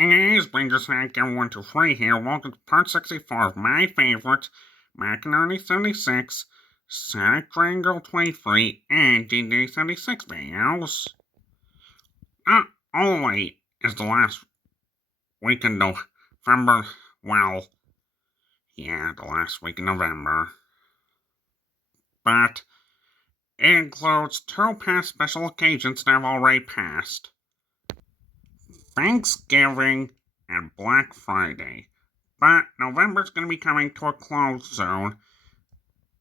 Hey guys, Blanger Snack Game 123 here. Welcome to part 64 of my favorite McInerney76, Sonic Dragon Girl 23, and GeneDiddy76 videos. All the way is the last week in November. Well, yeah, the last week in November. But it includes two past special occasions that have already passed: Thanksgiving and Black Friday. But November's going to be coming to a close soon,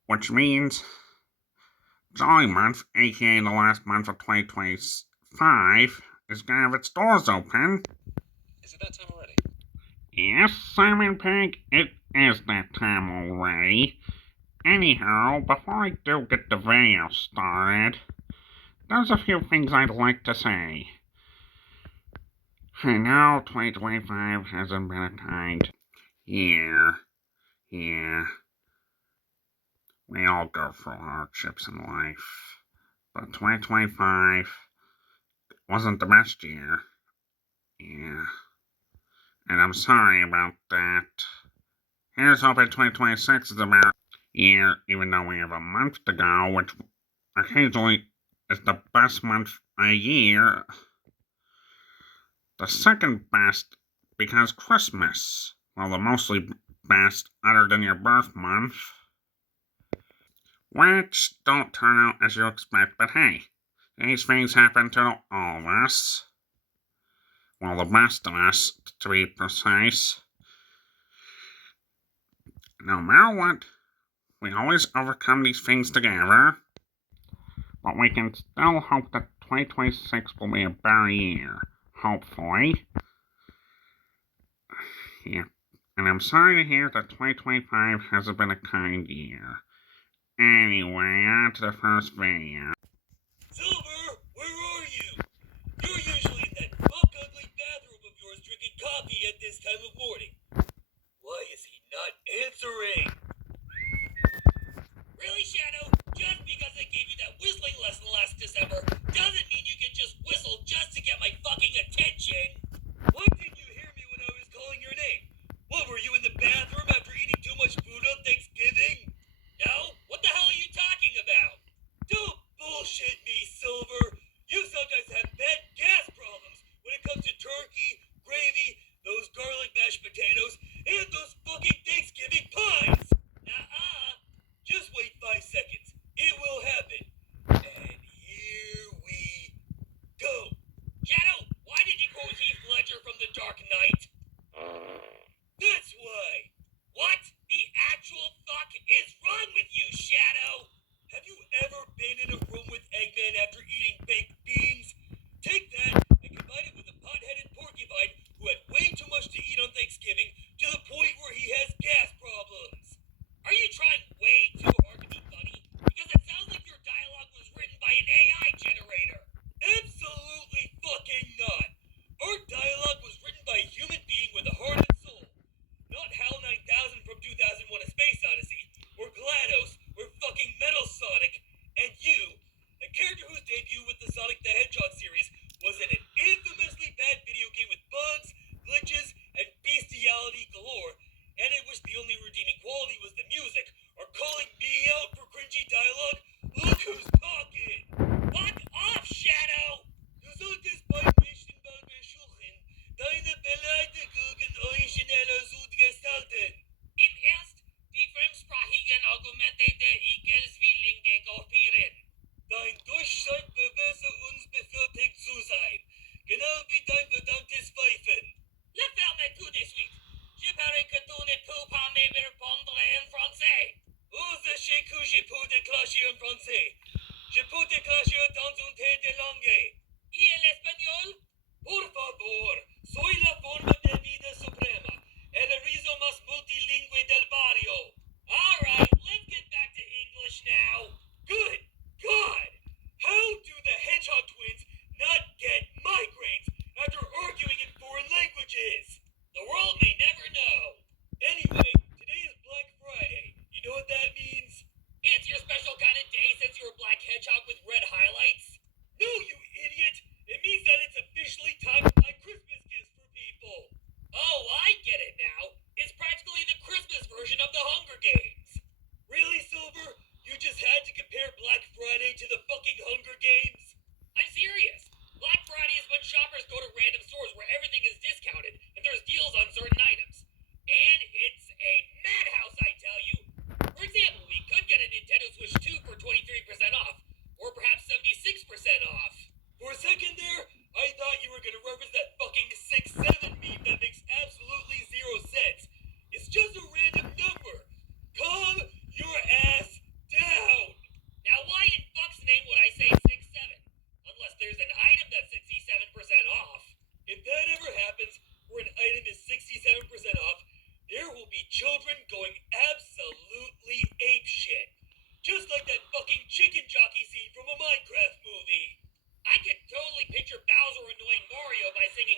which means Jolly Month, aka the last month of 2025, is going to have its doors open. Is it that time already? Yes, Simon Pig, it is that time already. Anyhow, before I do get the video started, there's a few things I'd like to say. I know 2025 hasn't been a kind year. Yeah. We all go through hardships in life. But 2025 wasn't the best year. Yeah. And I'm sorry about that. Here's hoping 2026 is a better year, even though we have a month to go, which occasionally is the best month a year. The second best because Christmas. Well, the mostly best other than your birth month. Which don't turn out as you expect, but hey, these things happen to all of us. Well, the best of us, to be precise. No matter what, we always overcome these things together. But we can still hope that 2026 will be a better year. Hopefully. Yeah. And I'm sorry to hear that 2025 hasn't been a kind year. Anyway, on to the first video. Silver, where are you? You're usually in that fuck-ugly bathroom of yours drinking coffee at this time of morning. Why is he not answering? Really, Shadow? Just because I gave you that whistling lesson last December doesn't mean you can just whistle just to get my fucking attention. Why didn't you hear me when I was calling your name? What, were you in the bathroom after eating too much food on Thanksgiving? No? What the hell are you talking about? Don't bullshit me, Silver. You sometimes have bad gas problems when it comes to turkey, gravy, those garlic mashed potatoes, and those fucking Thanksgiving pies. Just wait 5 seconds. It will happen. And here we go. Shadow, why did you quote Heath Ledger from The Dark Knight? That's why. What the actual fuck is wrong with you, Shadow? Have you ever been in a room with Eggman after eating baked beans? Take that and combine it with a pot-headed porcupine who had way too much to eat on Thanksgiving to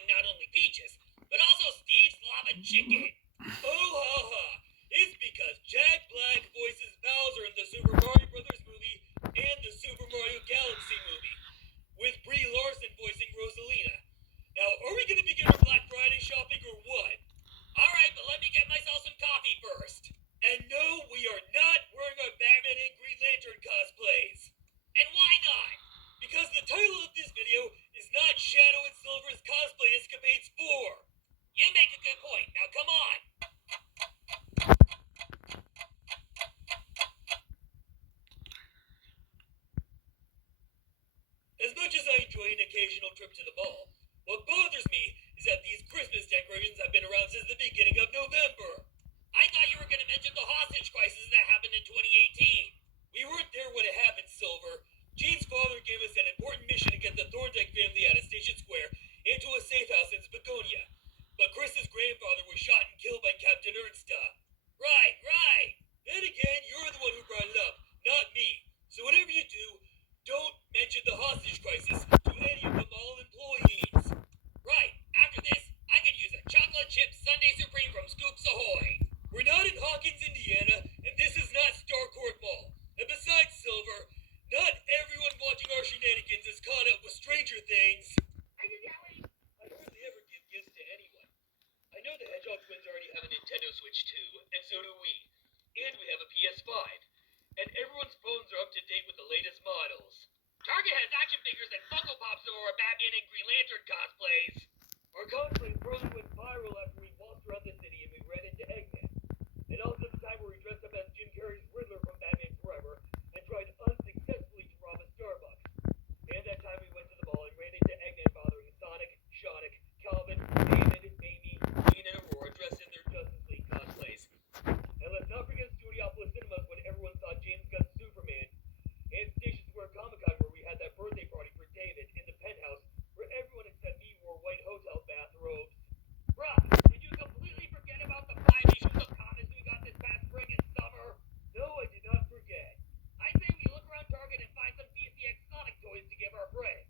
eating not only peaches, but also Steve's lava chicken. Oh ha ha! It's because Jack Black voices Bowser in the Super Mario Brothers movie and the Super Mario Galaxy movie, with Brie Larson voicing Rosalina. Now, are we gonna begin our Black Friday shopping or what? Alright, but let me get myself some coffee first. And no, we are not wearing our Batman and Green Lantern cosplays. And why not? Because the title of this video is not Shadow and Silver's Cosplay Escapades 4. You make a good point. Now come on. As much as I enjoy an occasional trip to the mall, what bothers me is that these Christmas decorations have been around since the beginning of November. I thought you were going to mention the hostage crisis that happened in 2018. We weren't there when it happened, Silver. Gene's father gave us an important mission to get the Thorndike family out of Station Square into a safe house in Spagonia. But Chris's grandfather was shot and killed by Captain Ernsta. Right. Then again, you're the one who brought it up, not me. So whatever you do, don't mention the hostage crisis to any of the mall employees. Right, after this, I could use a chocolate chip Sundae Supreme from Scoops Ahoy. We're not in Hawkins, Indiana, and this is not Starcourt Mall. And besides, Silver, not everyone watching our shenanigans is caught up with Stranger Things. I hardly ever give gifts to anyone. I know the Hedgehog twins already have a Nintendo Switch too, and so do we. And we have a PS5. And everyone's phones are up to date with the latest models. Target has action figures and Funko Pops of our Batman and Green Lantern cosplays. Our cosplays probably went viral after we walked around the city and we ran into Eggman. And also the time where we dressed up as Jim Carrey's Riddler from Batman Forever and tried unsuccessfully to rob a Starbucks. And that time we went to the mall and ran into Eggman bothering Sonic, Shonik, Calvin, David, Amy, Dean, and Aurora dressed in their Justice League cosplays. And let's not forget Studiopolis Cinemas when everyone saw James Gunn's Superman, and Station Square Comic-Con where we had that birthday party for David in the penthouse where everyone except me wore white hotel bathrobes. Bruh, did you completely forget about the 5 issues of comics we got this past spring and summer? No, I did not forget. I say we look around Target and find some DCX Sonic toys to give our friends.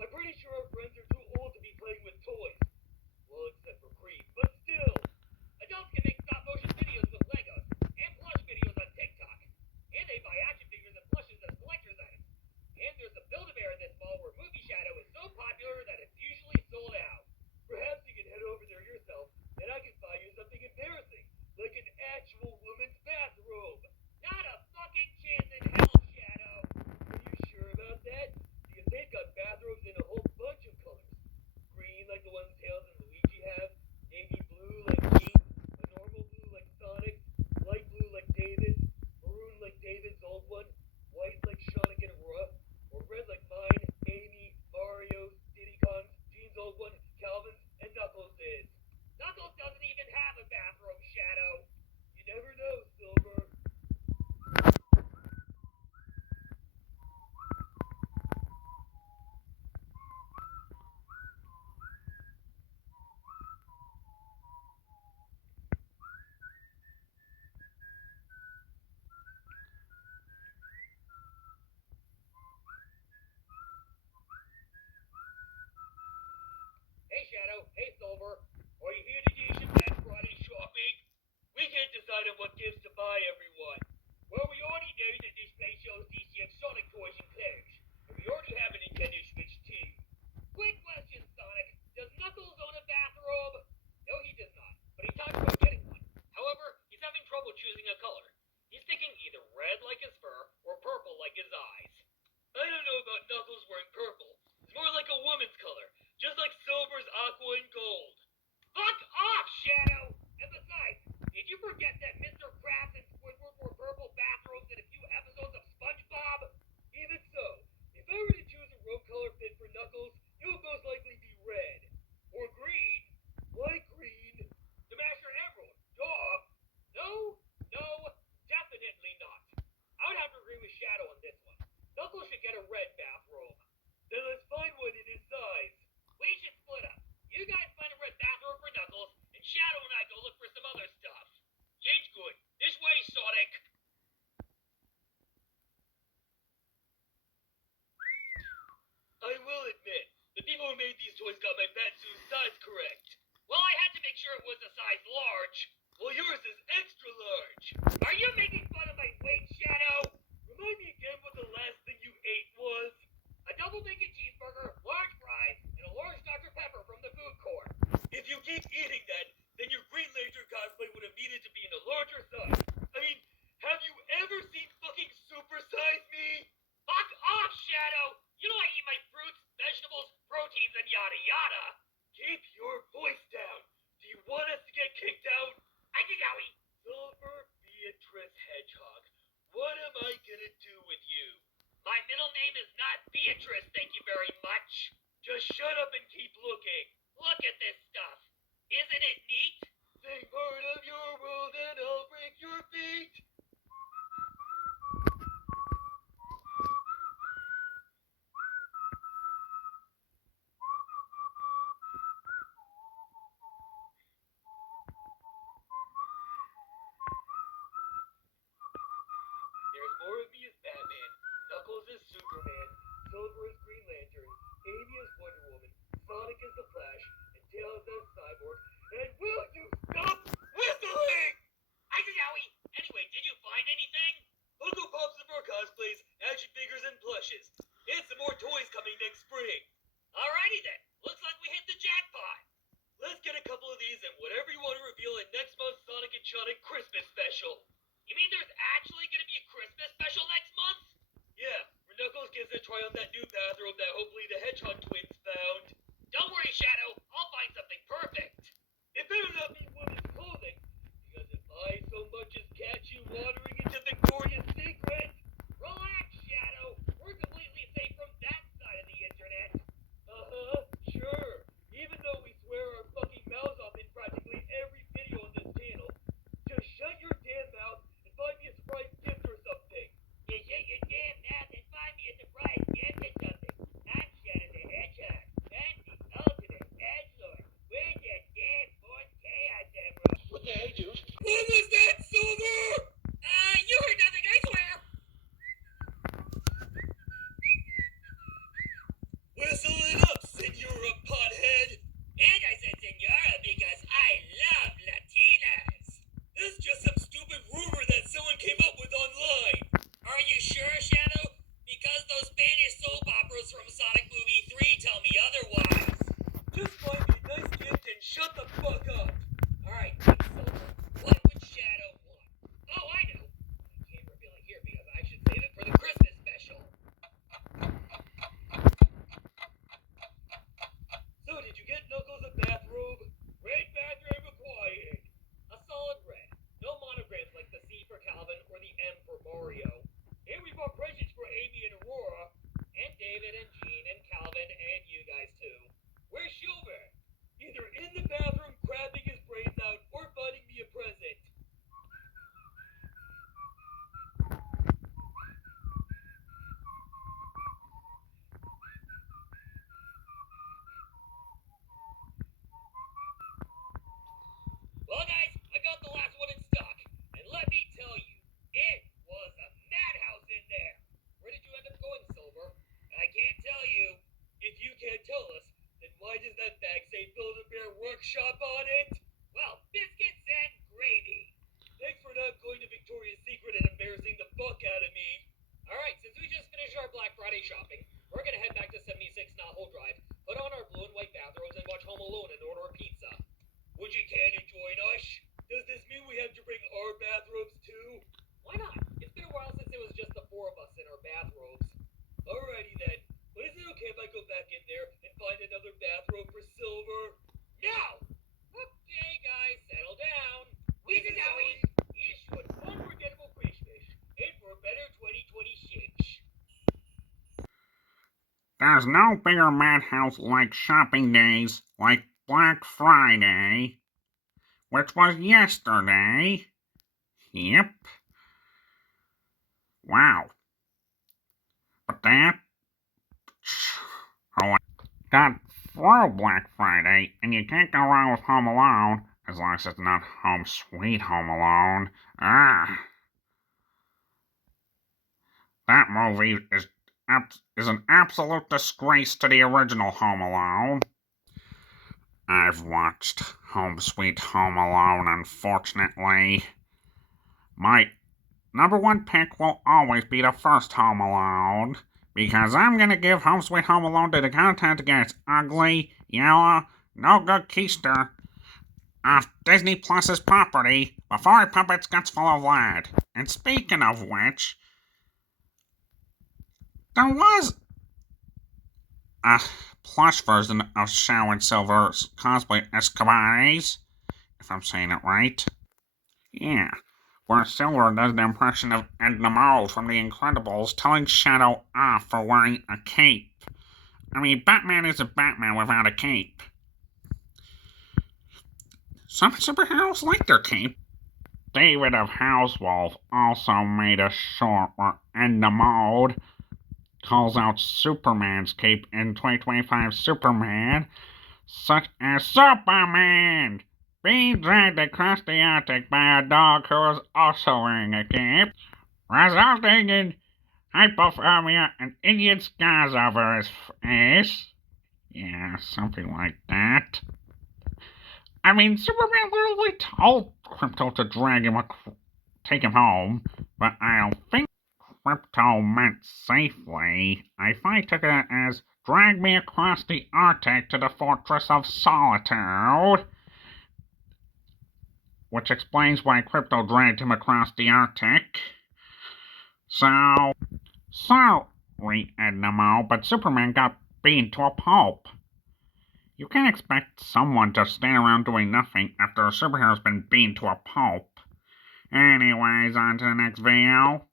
I'm pretty sure our friends are too old to be playing with toys. Well, except for Creed, but still. Adults can make stop-motion videos with Legos and plush videos on TikTok. And they buy action figures and plushes as collector's items. And there's a Build-A-Bear in this mall where Movie Shadow is so popular that it's usually sold out. Perhaps you can head over there yourself, and I can buy you something embarrassing, like an actual woman's bathrobe. Not a fucking chance in hell, Shadow. Are you sure about that? Because they've got bathrobes in a whole bunch of colors. Green like the ones Tails and Luigi have, navy blue like Gene, a normal blue like Sonic, light blue like David's, maroon like David's old one, white like Shonik and Aurora, or red like mine, Amy, Mario's, Diddy Kong's, Gene's old one, Calvin's, and Knuckles' is. Knuckles doesn't even have a bathrobe, Shadow. You never know, Silver. Hey Shadow, hey Silver, are you here to do some Black Friday shopping? We can't decide on what gifts to buy everyone. Well, we already know that this place shows DCX Sonic toys and clothes, and we already have a Nintendo Switch too. Quick question, Sonic, does Knuckles own a bathrobe? No, he does not, but he talks about getting one. However, he's having trouble choosing a color. He's thinking either red like his fur or purple like his eyes. I don't know about Knuckles wearing purple. It's more like a woman's color, just like Silver's aqua and gold. Fuck off, Shadow! And besides, did you forget that Mr. Krabs and Squidward wore purple bathrobes in a few episodes of SpongeBob? Even so, if I were to choose a robe color fit for Knuckles, it would most likely be red. Or green. Why green? To match your emerald. Duh! No, definitely not. I would have to agree with Shadow on this one. Knuckles should get a red bathrobe. Then let's find one in his size. We should split up. You guys find a red bathrobe for Knuckles, and Shadow and I go look for some other stuff. Jade's good. This way, Sonic. whoever made these toys got my Batsu's size correct. Well, I had to make sure it was a size large. Well, yours is extra large. Are you making fun of my weight, Shadow? Remind me again what the last thing you ate was. A double bacon cheeseburger, large fries, and a large Dr. Pepper from the food court. If you keep eating that, then your Green Lantern cosplay would have needed to be in a larger size. I mean, have you ever seen fucking Super Size Me? Fuck off, Shadow! You know I eat my fruits, vegetables, proteins, and yada yada. Keep your voice down. Do you want us to get kicked out? I can go eat. Silver Beatrice Hedgehog, what am I gonna do with you? My middle name is not Beatrice, thank you very much. Just shut up and keep looking. Look at this stuff. Isn't it neat? Sing part of your world and I'll break your feet. There's more of me as Batman, Knuckles as Superman, Silver as Green Lantern, Amy as Wonder Woman, Sonic as the Flash, and Tails as Cyborg, and will you stop whistling? I can Howie. Anyway, did you find anything? Funko Pops and more cosplays, action figures and plushes, and some more toys coming next spring. Alrighty then, looks like we hit the jackpot. Let's get a couple of these and whatever you want to reveal in next month's Sonic and Sonic Christmas special. You mean there's actually going to be a Christmas special next month? Yeah, where Knuckles gets a try on that new bathrobe that hopefully the Hedgehog twins found. Don't worry, Shadow. I'll find something perfect. It better not be women's clothing, because if I so much as catch you wandering into Victoria's Secret... Relax, Shadow. We're completely safe from that side of the internet. Uh-huh, sure. Even though we swear our fucking mouths off in practically every video on this channel. Just shut your damn mouth and find me a surprise gift or something. You shut your damn mouth and find me a surprise gift or something. I'm Shadow the Hedgehog. I'm the ultimate edgelord. Where's that damn 4K on that road? What the hell, dude? What was that, Silver? You heard nothing, I swear. Whistle it up, Senora Pothead. And I said Senora because I love Latinas. This is just some stupid rumor that someone came up with online. Are you sure, Shadow? Because those Spanish soap operas from Sonic Movie 3 tell me otherwise. Just find me a nice gift and shut the fuck up. Alright, King Silver, what would Shadow want? Oh, I know. I can't reveal it here because I should save it for the Christmas special. So, did you get Knuckles a bathrobe? Red bathrobe required. A solid red. No monograms like the C for Calvin or the M for Mario. Here we bought presents for Amy and Aurora. And David and Jean and Calvin and you guys too. Where's Silver? Either in the bathroom crapping his brains out or finding me a present. Well, guys, I got the last one in stock, and let me tell you, it was a madhouse in there. Where did you end up going, Silver? I can't tell you. If you can't tell us, then why does that bag say Build-A-Bear Workshop on it? Well, biscuits and gravy. Thanks for not going to Victoria's Secret and embarrassing the fuck out of me. Alright, since we just finished our Black Friday shopping, we're gonna head back to 76 Knothole Drive, put on our blue and white bathrobes, and watch Home Alone and order a pizza. Would you care to join us? Does this mean we have to bring our bathrobes too? Why not? It's been a while since it was just the four of us in our bathrobes. Alrighty then. But is it okay if I go back in there and find another bathrobe for Silver? No! Okay, guys, settle down. We can now eat. Ish with unforgettable Christmas. And for a better 2026. There's no bigger madhouse like shopping days like Black Friday, which was yesterday. Yep. Wow. But that... Oh, I got through Black Friday, and you can't go wrong with Home Alone, as long as it's not Home Sweet Home Alone. That movie is is an absolute disgrace to the original Home Alone. I've watched Home Sweet Home Alone, unfortunately. My number one pick will always be the first Home Alone, because I'm gonna give Home Sweet Home Alone to the content against ugly, yellow, no good keister off Disney Plus's property before it puppets guts full of lead. And speaking of which, there was a plush version of Sharon Silver's cosplay Escobades, if I'm saying it right. Yeah, where Silver does the impression of Edna Mode from The Incredibles, telling Shadow off for wearing a cape. I mean, Batman is a Batman without a cape. Some superheroes like their cape. David of Housewolf also made a short where Edna Mode calls out Superman's cape in 2025 Superman, such as Superman being dragged across the Arctic by a dog who was also wearing a cape, resulting in hypothermia and idiot scars over his face. Yeah, something like that. I mean, Superman literally told Crypto to take him home, but I don't think Crypto meant safely. I thought he took it as drag me across the Arctic to the Fortress of Solitude, which explains why Crypto dragged him across the Arctic. So, sorry, Ednamo, but Superman got beaten to a pulp. You can't expect someone to stand around doing nothing after a superhero's been beaten to a pulp. Anyways, on to the next video.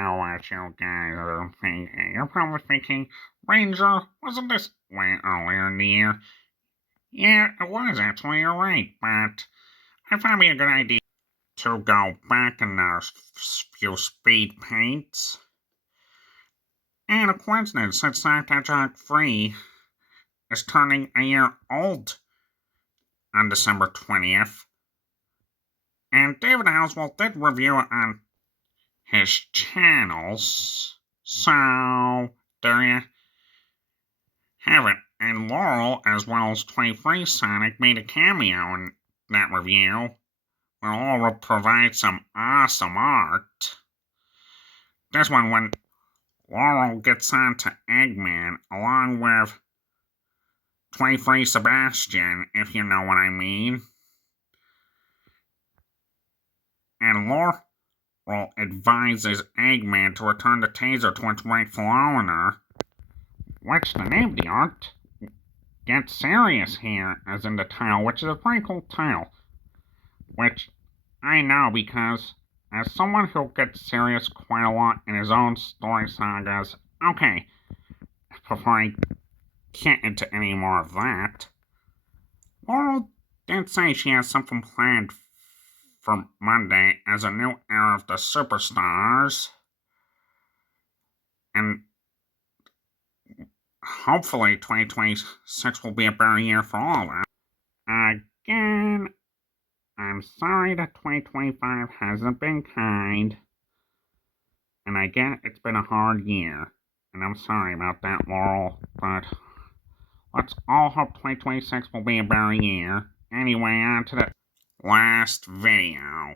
know what you guys are thinking. You're probably thinking, Ranger, wasn't this way earlier in the year? Yeah, it was actually, you're right, but I thought it'd be a good idea to go back in those few speed paints. And a coincidence, since Untitled 3 is turning a year old on December 20th. And David Haswell did review it on his channels. So, there you have it. And Laurel, as well as 23 Sonic, made a cameo in that review, where Laurel provides some awesome art. This one, when Laurel gets on to Eggman, along with 23 Sebastian, if you know what I mean. And Laurel advises Eggman to return the taser to its rightful owner, which the name of the art gets serious here, as in the title, which is a pretty cool title. Which I know because, as someone who gets serious quite a lot in his own story sagas, okay, before I get into any more of that, Laurel did say she has something planned for Monday as a new era of the superstars. And hopefully 2026 will be a better year for all of us. Again, I'm sorry that 2025 hasn't been kind. And I get it's been a hard year. And I'm sorry about that, Laurel. But let's all hope 2026 will be a better year. Anyway, on to the last video.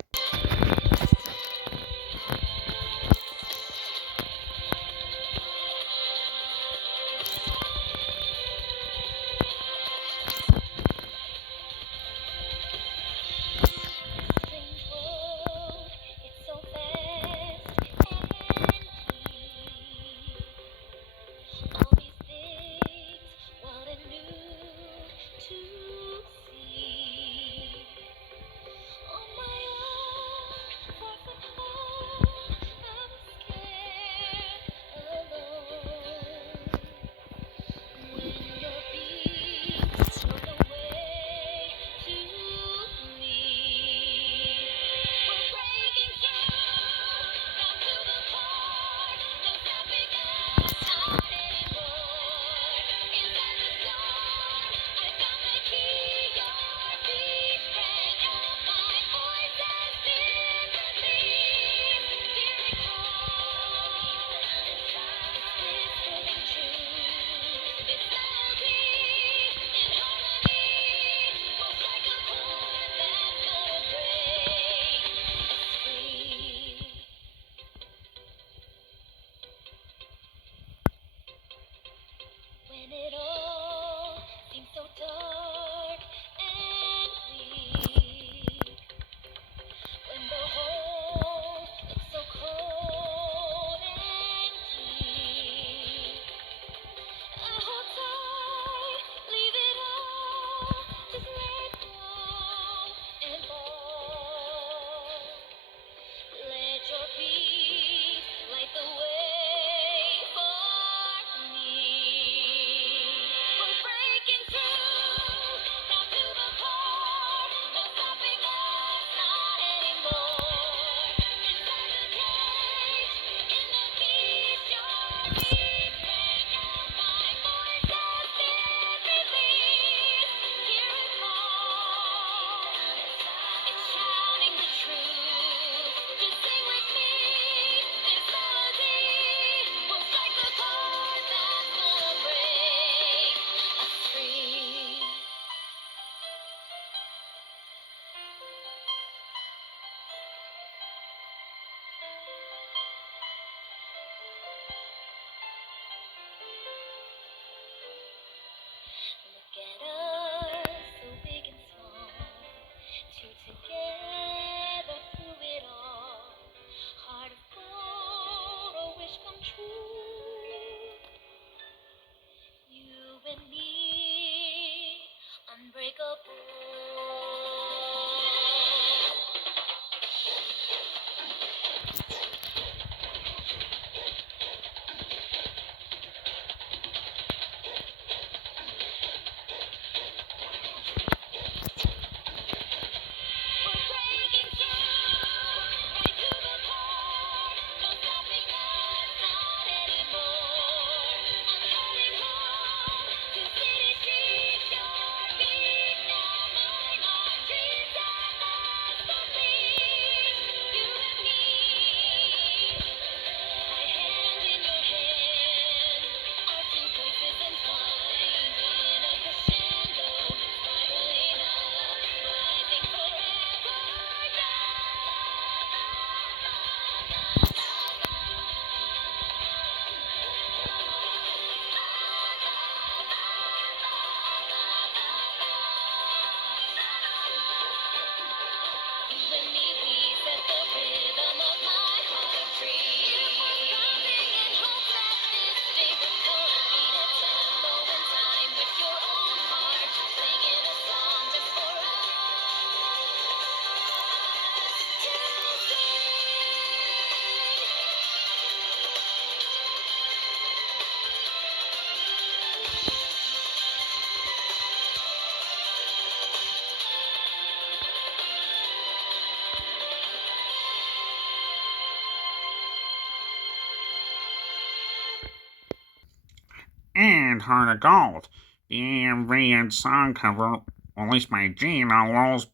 and Heart of Gold, the AMV and song cover released by Gene on Lowell's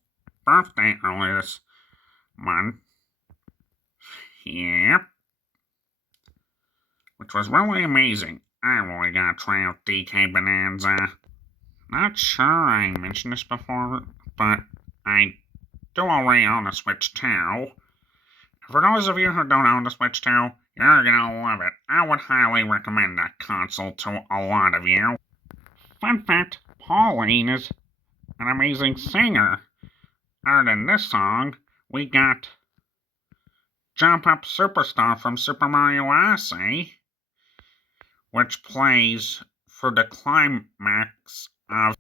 birthday earlier this month. Yep. Which was really amazing. I really gotta try out DK Bonanza. Not sure I mentioned this before, but I do already own a Switch 2. For those of you who don't own the Switch 2, you're gonna love it. I would highly recommend that console to a lot of you. Fun fact, Pauline is an amazing singer. Other than this song, we got Jump Up Superstar from Super Mario Odyssey, which plays for the climax of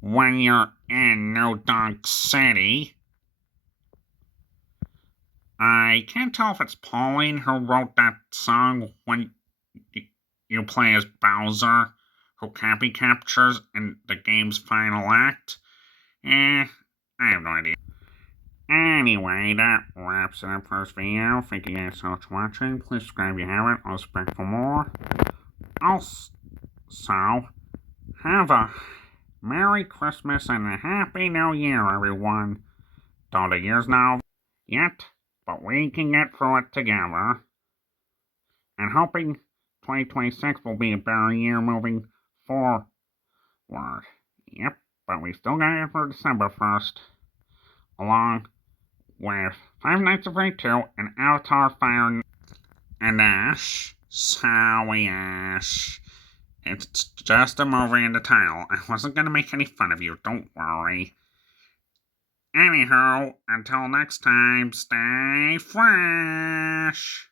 when you're in New Donk City. I can't tell if it's Pauline who wrote that song when you play as Bowser, who Cappy captures in the game's final act. I have no idea. Anyway, that wraps it up for this video. Thank you guys so much for watching. Please subscribe if you haven't. I'll subscribe for more. Also, have a Merry Christmas and a Happy New Year, everyone. Though the year's not over yet, but we can get through it together. And hoping 2026 will be a better year moving forward. Yep, but we still got it for December 1st. Along with Five Nights at Freddy's 2 and Avatar Fire and Ash. Sorry, Ash. It's just a movie in the title. I wasn't gonna make any fun of you, don't worry. Anyhow, until next time, stay fresh!